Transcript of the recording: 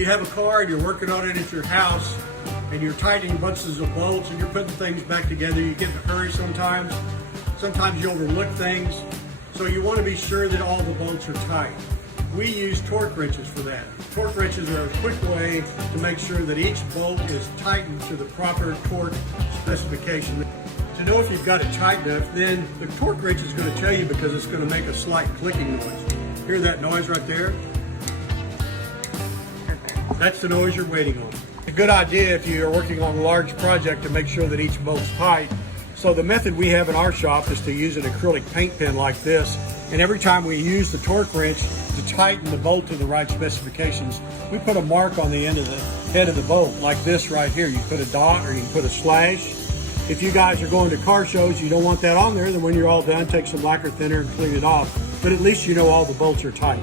you have a car and you're working on it at your house and you're tightening bunches of bolts and you're putting things back together, you get in a hurry sometimes. Sometimes you overlook things. So you want to be sure that all the bolts are tight. We use torque wrenches for that. Torque wrenches are a quick way to make sure that each bolt is tightened to the proper torque specification. To know if you've got it tight enough, then the torque wrench is going to tell you because it's going to make a slight clicking noise. Hear that noise right there? That's the noise you're waiting on. A good idea if you're working on a large project to make sure that each bolt's tight. So the method we have in our shop is to use an acrylic paint pen like this, and every time we use the torque wrench to tighten the bolt to the right specifications, we put a mark on the end of the head of the bolt like this right here. You put a dot or you can put a slash. If you guys are going to car shows, you don't want that on there, then when you're all done, take some lacquer thinner and clean it off. But at least you know all the bolts are tight.